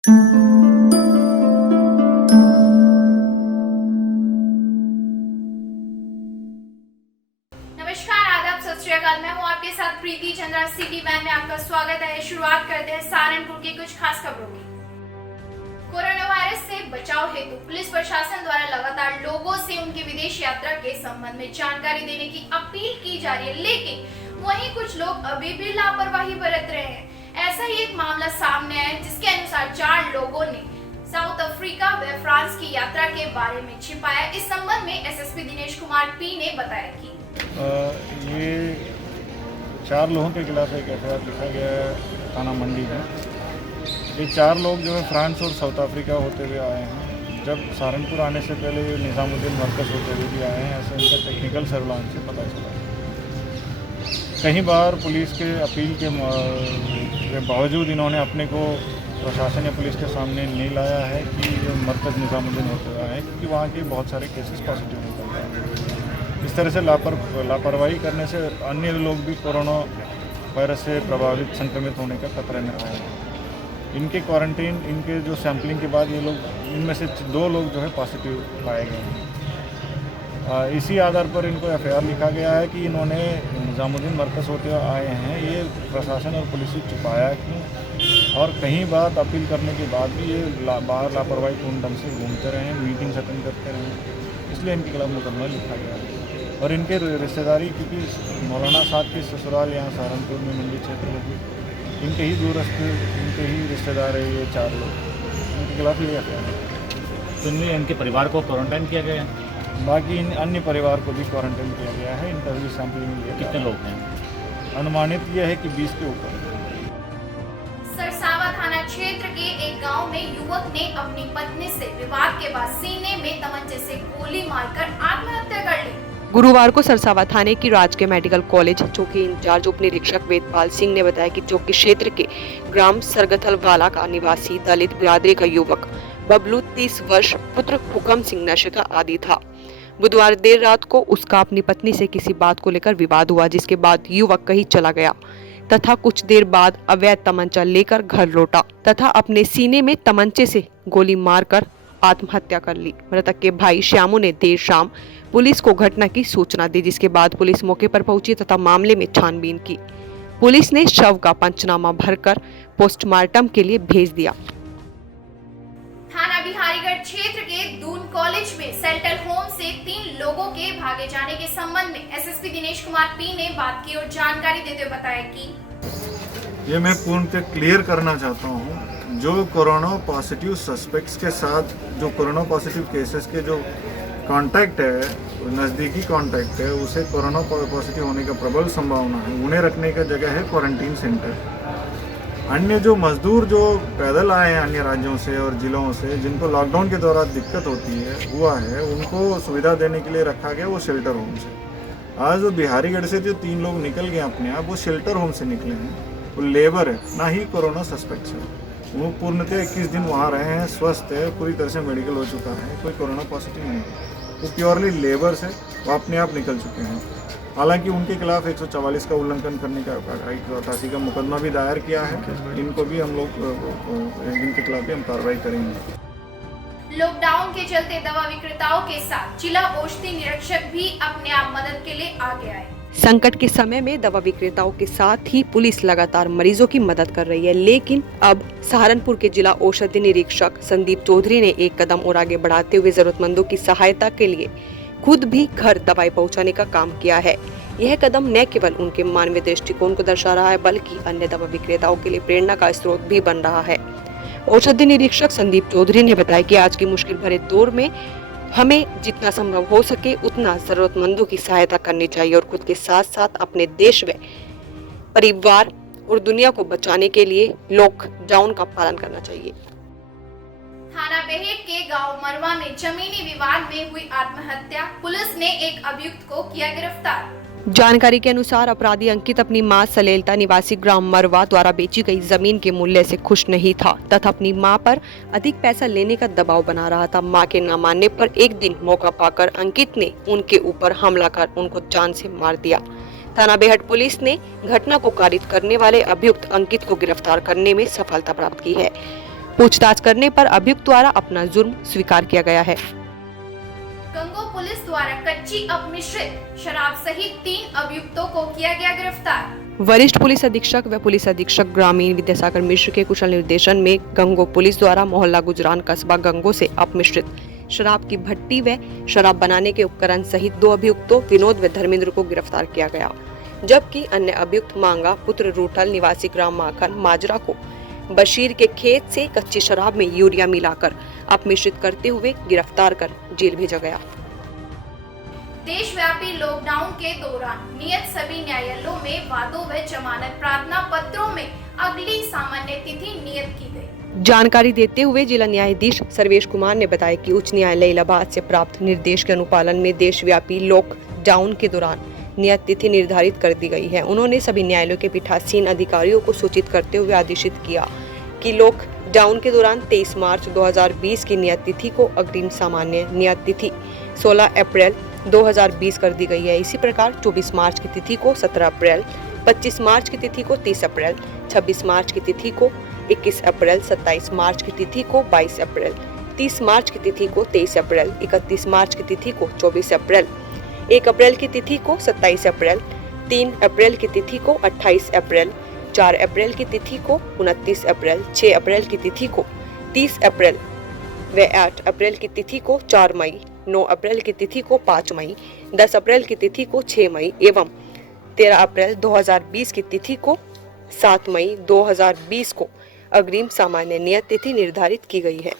नमस्कार, आदाब, सत श्री अकाल। मैं हूं आपके साथ प्रीति चंद्रा। सिटी वैन में आपका स्वागत है। शुरुआत करते हैं सहारनपुर की कुछ खास खबरों की। कोरोना वायरस से बचाव हेतु पुलिस प्रशासन द्वारा लगातार लोगों से उनकी विदेश यात्रा के संबंध में जानकारी देने की अपील की जा रही है, लेकिन वहीं कुछ लोग अभी भी लापरवाही बरत रहे हैं। ऐसा ही एक मामला सामने आया जिसके अनुसार 4 लोगों ने साउथ अफ्रीका व फ्रांस की यात्रा के बारे में छिपाया। इस संबंध में एसएसपी दिनेश कुमार पी ने बताया कि ये 4 लोगों के खिलाफ एक एफआईआर लिखा गया है थाना मंडी में। ये 4 लोग जो है फ्रांस और साउथ अफ्रीका होते हुए आए हैं। जब सहारनपुर आने से पहले ये निज़ामुद्दीन मरकज़ होते हुए भी आए हैं, ऐसे इनका टेक्निकल सर्विलांस से पता चला। कई बार पुलिस के अपील के बावजूद इन्होंने अपने को प्रशासन या पुलिस के सामने नहीं लाया है कि ये मरकज़ निज़ामुद्दीन होते हुए आए हैं, क्योंकि वहाँ के बहुत सारे केसेस पॉजिटिव निकल रहे हैं। इस तरह से लापरवाही करने से अन्य लोग भी कोरोना वायरस से प्रभावित संक्रमित होने का खतरे में आए हैं। इनके क्वारंटीन, इनके जो सैंपलिंग के बाद ये लोग, इनमें से 2 लोग जो है पॉजिटिव पाए गए हैं। इसी आधार पर इनको एफआईआर लिखा गया है कि इन्होंने निज़ामुद्दीन मरकज़ होते हुए आए हैं। ये प्रशासन और पुलिस से छुपाया क्यों, और कहीं बात अपील करने के बाद भी ये बाहर लापरवाही पूर्ण ढंग से घूमते रहे, मीटिंग्स अटेंड करते रहे, इसलिए इनके खिलाफ मुकदमा लिखा गया है। और इनके रिश्तेदारी, क्योंकि मौलाना साहब की ससुराल यहाँ सहारनपुर में मंडी क्षेत्र में, इनके ही दूरस्थ, इनके ही रिश्तेदार है ये 4 लोग, इनके खिलाफ ये एफआईआर है। तो इनके परिवार को क्वारंटाइन किया गया है। बाकी इन अन्य परिवार को भी क्वारंटाइन किया गया है। इनका भी सैंपलिंग लिया। कितने लोग हैं? अनुमानित यह है कि 20 के ऊपर। सरसावा थाना क्षेत्र के एक गांव में युवक ने अपनी पत्नी से विवाद के बाद सीने में तमंचे से गोली मारकर आत्महत्या कर ली। गुरुवार को सरसावा थाने की राजकीय मेडिकल कॉलेज चौकी इंचार्ज उप निरीक्षक वेदपाल सिंह ने बताया कि चौकी क्षेत्र के ग्राम सरगथलवाला का निवासी दलित बिरादरी का युवक बबलू 30 वर्ष पुत्र हुकम सिंह नशे का आदी था। बुधवार देर रात को उसका अपनी पत्नी से किसी बात को लेकर विवाद हुआ, जिसके बाद युवक कहीं चला गया तथा कुछ देर बाद अवैध तमंचा लेकर घर लौटा तथा अपने सीने में तमंचे से गोली मारकर आत्महत्या कर ली। मृतक के भाई श्यामू ने देर शाम पुलिस को घटना की सूचना दी, जिसके बाद पुलिस मौके पर पहुंची तथा मामले में छानबीन की। पुलिस ने शव का पंचनामा भरकर पोस्टमार्टम के लिए भेज दिया। थाना बिहारीगढ़ क्षेत्र के दून कॉलेज में शेल्टर होम से 3 लोगों के भागे जाने के संबंध में एसएसपी दिनेश कुमार पी ने बात की और जानकारी देते हुए बताया कि ये मैं पूर्णतः क्लियर करना चाहता हूँ, जो कोरोना पॉजिटिव सस्पेक्ट्स के साथ, जो कोरोना पॉजिटिव केसेस के जो कांटेक्ट है, नज़दीकी कांटेक्ट है, उसे कोरोना पॉजिटिव होने का प्रबल संभावना है, उन्हें रखने का जगह है क्वारंटीन सेंटर। अन्य जो मजदूर जो पैदल आए हैं अन्य राज्यों से और जिलों से, जिनको लॉकडाउन के दौरान दिक्कत होती है, हुआ है, उनको सुविधा देने के लिए रखा गया वो शेल्टर होम से। आज जो बिहारीगढ़ से जो 3 लोग निकल गए अपने आप, वो शेल्टर होम से निकले हैं। वो लेबर है, ना ही कोरोना सस्पेक्ट्स है। वो पूर्णतः 21 दिन वहाँ रहे हैं, स्वस्थ है, पूरी तरह से मेडिकल हो चुका है, कोई कोरोना पॉजिटिव नहीं है। वो प्योरली लेबर से वो अपने आप निकल चुके हैं। हालांकि उनके खिलाफ 144 का उल्लंघन करने का 188 का मुकदमा भी दायर किया है। इनको भी हम लोग, इनके खिलाफ भी हम कार्रवाई करेंगे। लॉकडाउन के चलते दवा विक्रेताओं के साथ जिला औषधि निरीक्षक भी अपने आप मदद के लिए आगे आए। संकट के समय में दवा विक्रेताओं के साथ ही पुलिस लगातार मरीजों की मदद कर रही है, लेकिन अब सहारनपुर के जिला औषधि निरीक्षक संदीप चौधरी ने एक कदम और आगे बढ़ाते हुए जरूरतमंदों की सहायता के लिए खुद भी घर दवाई पहुंचाने का काम किया है। यह कदम न केवल उनके मानवीय दृष्टिकोण को दर्शा रहा है, बल्कि अन्य दवा विक्रेताओं के लिए प्रेरणा का स्रोत भी बन रहा है। औषधि निरीक्षक संदीप चौधरी ने बताया कि आज की मुश्किल भरे दौर में हमें जितना संभव हो सके उतना जरूरतमंदों की सहायता करनी चाहिए और खुद के साथ साथ अपने देश व परिवार और दुनिया को बचाने के लिए लॉकडाउन का पालन करना चाहिए। थाना बेहेट के गांव मरवा में जमीनी विवाद में हुई आत्महत्या, पुलिस ने एक अभियुक्त को किया गिरफ्तार। जानकारी के अनुसार अपराधी अंकित अपनी मां सलेलता निवासी ग्राम मरवा द्वारा बेची गई जमीन के मूल्य से खुश नहीं था तथा अपनी मां पर अधिक पैसा लेने का दबाव बना रहा था। मां के न मानने पर एक दिन मौका पाकर अंकित ने उनके ऊपर हमला कर उनको जान से मार दिया। थाना बेहट पुलिस ने घटना को कारित करने वाले अभियुक्त अंकित को गिरफ्तार करने में सफलता प्राप्त की है। पूछताछ करने पर अभियुक्त द्वारा अपना जुर्म स्वीकार किया गया है। गंगो पुलिस द्वारा कच्ची अपमिश्रित शराब सहित 3 अभियुक्तों को किया गया गिरफ्तार। वरिष्ठ पुलिस अधीक्षक व पुलिस अधीक्षक ग्रामीण विद्यासागर मिश्र के कुशल निर्देशन में गंगो पुलिस द्वारा मोहल्ला गुजरान कस्बा गंगो से अपमिश्रित शराब की भट्टी व शराब बनाने के उपकरण सहित 2 अभियुक्तों विनोद व धर्मेंद्र को गिरफ्तार किया गया, जबकि अन्य अभियुक्त मांगा पुत्र रूठल निवासी ग्राम माखन माजरा को बशीर के खेत से कच्ची शराब में यूरिया मिलाकर अपमिश्रित करते हुए गिरफ्तार कर जेल भेजा गया। देशव्यापी लॉकडाउन के दौरान नियत सभी न्यायालयों में वादों व जमानत प्रार्थना पत्रों में अगली सामान्य तिथि नियत की गई। जानकारी देते हुए जिला न्यायाधीश सर्वेश कुमार ने बताया कि उच्च न्यायालय इलाहाबाद से प्राप्त निर्देश के अनुपालन में देशव्यापी लॉकडाउन के दौरान नियत तिथि निर्धारित कर दी गई है। उन्होंने सभी न्यायालयों के पीठासीन अधिकारियों को सूचित करते हुए आदेशित किया कि लॉकडाउन के दौरान 23 मार्च 2020 की नियत तिथि को अग्रिम सामान्य नियत तिथि 16 अप्रैल 2020 कर दी गई है। इसी प्रकार 24 मार्च की तिथि को 17 अप्रैल, 25 मार्च की तिथि को 30 अप्रैल, 26 मार्च की तिथि को 21 अप्रैल, 27 मार्च की तिथि को 22 अप्रैल, 30 मार्च की तिथि को 23 अप्रैल, 31 मार्च की तिथि को 24 अप्रैल, 1 अप्रैल की तिथि को 27 अप्रैल, 3 अप्रैल की तिथि को 28 अप्रैल, 4 अप्रैल की तिथि को 29 अप्रैल, 6 अप्रैल की तिथि को 30 अप्रैल व 8 अप्रैल की तिथि को 4 मई, 9 अप्रैल की तिथि को 5 मई, 10 अप्रैल की तिथि को 6 मई एवं 13 अप्रैल 2020 की तिथि को 7 मई 2020 को अग्रिम सामान्य नियत तिथि निर्धारित की गई है।